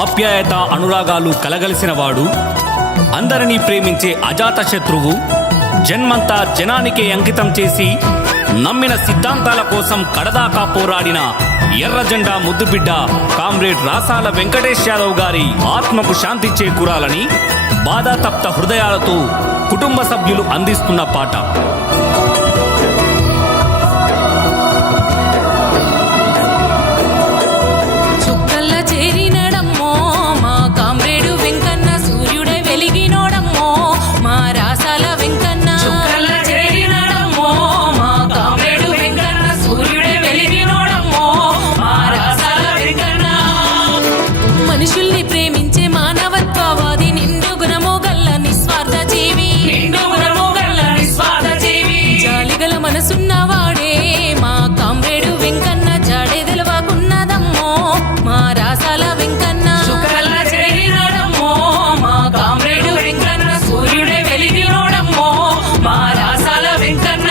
ఆప్యాయత అనురాగాలు కలగలిసినవాడు, అందరినీ ప్రేమించే అజాత శత్రువు, జన్మంతా జనానికే అంకితం చేసి నమ్మిన సిద్ధాంతాల కోసం కడదాకా పోరాడిన ఎర్రజెండా ముద్దుబిడ్డ కామ్రేడ్ రాసాల వెంకటేష్ యాదవ్ గారి ఆత్మకు శాంతి చేకూరాలని బాధాతప్త హృదయాలతో కుటుంబ సభ్యులు అందిస్తున్న పాట. మనసున్నవాడే మా కామ్రేడు వెంకన్న, జాడే తెలవకున్నదమ్మో మా రాసాల వెంకన్న. చుక్కల చేరినడమ్మో మా కామ్రేడు వెంకన్న, సూర్యుడే వెలిగినోడమ్మో మా రాసాల వెంకన్న.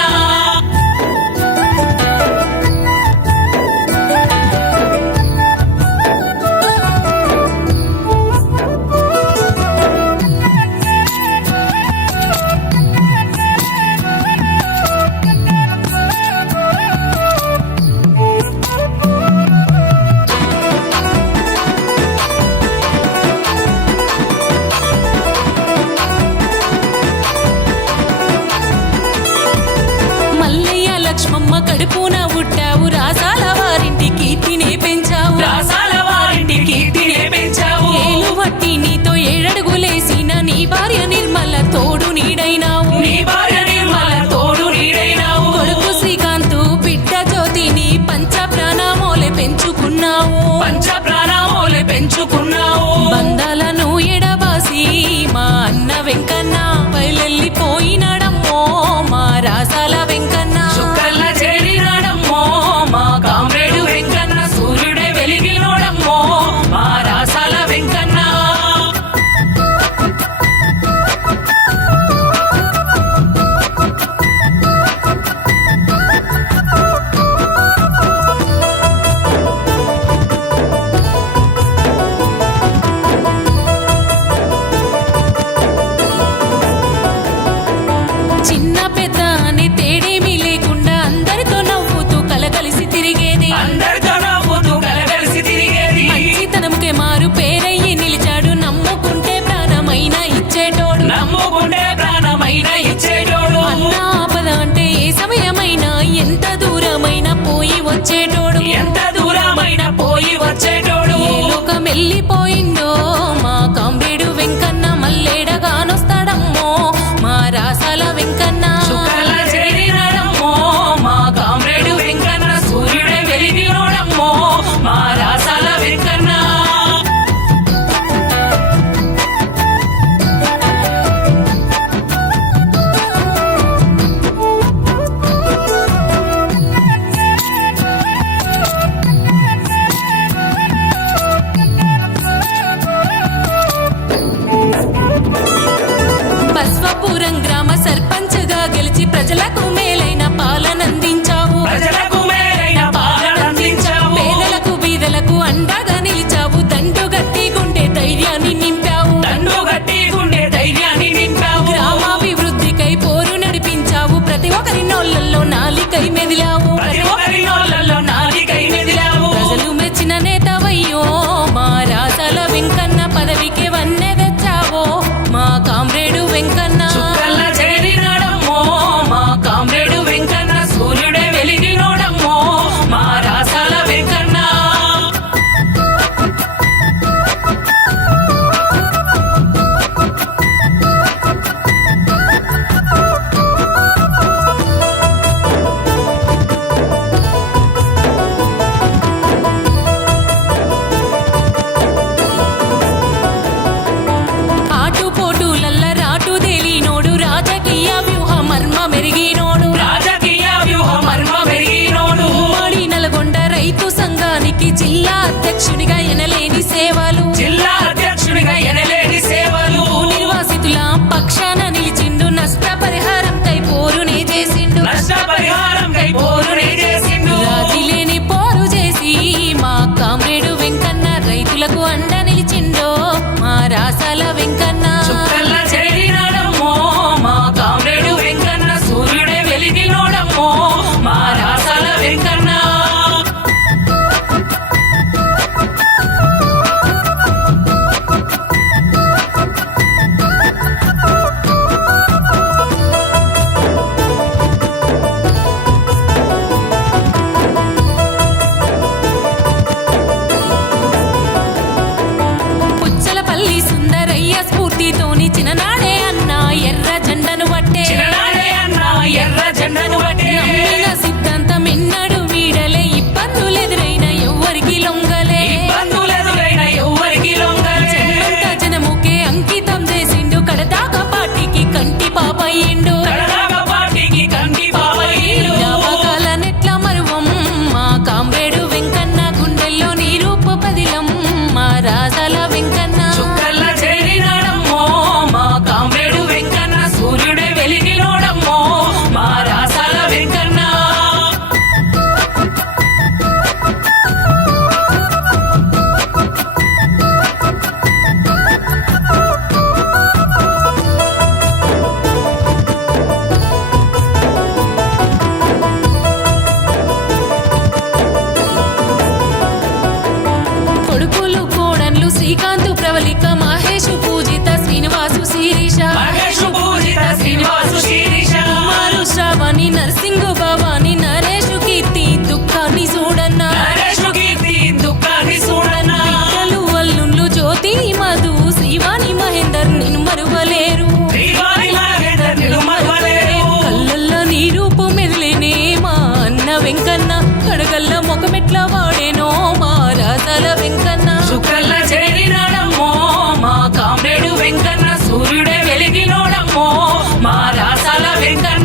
లక్ష్మమ్మ కడుపున పుట్టావు, రాసాల వారింటి కీర్తినే పెంచావు, రాసాల వారింటి కీర్తినే పెంచావు. ఏలు వట్టి నీతో ఏడడుగులేసిన నీ భార్య నిర్మల తోడు నీడైనావు, నీ భార్య నిర్మల తోడు నీడైనావు. కొడుకు శ్రీకాంతు బిడ్డ జ్యోతిని పంచ ప్రాణమోలే పెంచుకున్నావు, పంచ ప్రాణమోలే పెంచుకున్నావు. బంధాలను ఎడబాసి మా అన్న వెంకన్న బయలెళ్ళిపోయినాడమ్మో మా రాసాల వెంకన్న. చుక్కల చేరినాడమ్మో మా కామ్రేడు వెంకన్న, సూర్యుడే వెలిగినోడమ్మో మా రాసాల వెంకన్న. చిన్న పెద్ద అని తేడేమీ లేకుండా అందరితో నవ్వుతూ కలగలిసి తిరిగేది, అందరితో నవ్వుతూ కలగలిసి తిరిగేది. మంచితనముకే మారు పేరయ్యి నిలిచాడు, నమ్ముకుంటే ప్రాణమైన ఇచ్చేటోడు, నమ్ముకుంటే ప్రాణమైన ఇచ్చేటోడు. అన్న ఆపద అంటే ఏ సమయమైనా ఎంత దూరమైనా పోయి వచ్చేటోడు, ఎంత దూరమైనా పోయి వచ్చేటోడు. ఏ లోకం వెళ్ళిపోయిందో మా కామ్రేడు వెంకన్న మల్లేడగానొస్తాడమ్మో మా రాసాల వెంకన్న. చుక్కల చేరినాడమ్మో మా కామ్రేడు వెంకన్న, సూర్యుడే వెలిగినోడమ్మో మా రాసాల వెంకన్న. బస్వాపురం గ్రామ సర్పంచ్గా గెలిచి ప్రజలకు మేలైన పాలనందించావు, ప్రజలకు మేలైన పాలనందించావు. పేదలకు బీదలకు అండగా నిలిచావు, దండు గట్టి గుండె ధైర్యాన్ని నింపావు, దండు గట్టి గుండె ధైర్యాన్ని నింపావు. గ్రామాభివృద్ధికై పోరు నడిపించావు, ప్రతి ఒక్కరి నోళ్లలో నాలికై మెదిలావు, ప్రతి ఒక్కరి నోళ్లలో నాలికై మెదిలావు. ప్రజలు మెచ్చిన నేతవయ్యో మా రాసాల వెంకన్న, పదవికి వన్నె తెచ్చావో మా కామ్రేడు వెంకన్న. చుక్కల చేరినాడమ్మో మా కామ్రేడు వెంకన్న, సూర్యుడే వెలిగినోడమ్మో మా రాసాల వెంకన్న. ఆటుపోటులల్ల రాటు తేలినోడు, రాజకీయ వ్యూహ మర్మ మెరిగినోడు, రాజకీయ వ్యూహ మర్మ పెరిగినోడు. ఉమ్మడి నల్గొండ రైతు సంఘానికి జిల్లా అధ్యక్షుడిగా ఎనలేని సేవలు, జిల్లా అధ్యక్షుడిగా ఎనలేని సేవలు. నిర్వాసితుల పక్షాన నిలిచిండు, నష్టపరిహారం కై పోరునే చేసిండు, నష్టపరిహారం కై పోరునే చేసిండు. రాజీ లేని పోరు చేసి మా కామ్రేడు వెంకన్న రైతులకు అండ నిలిచిండు. సూర్యుడే వెలిగినోడమ్మో మా రాసాల వెంకన్న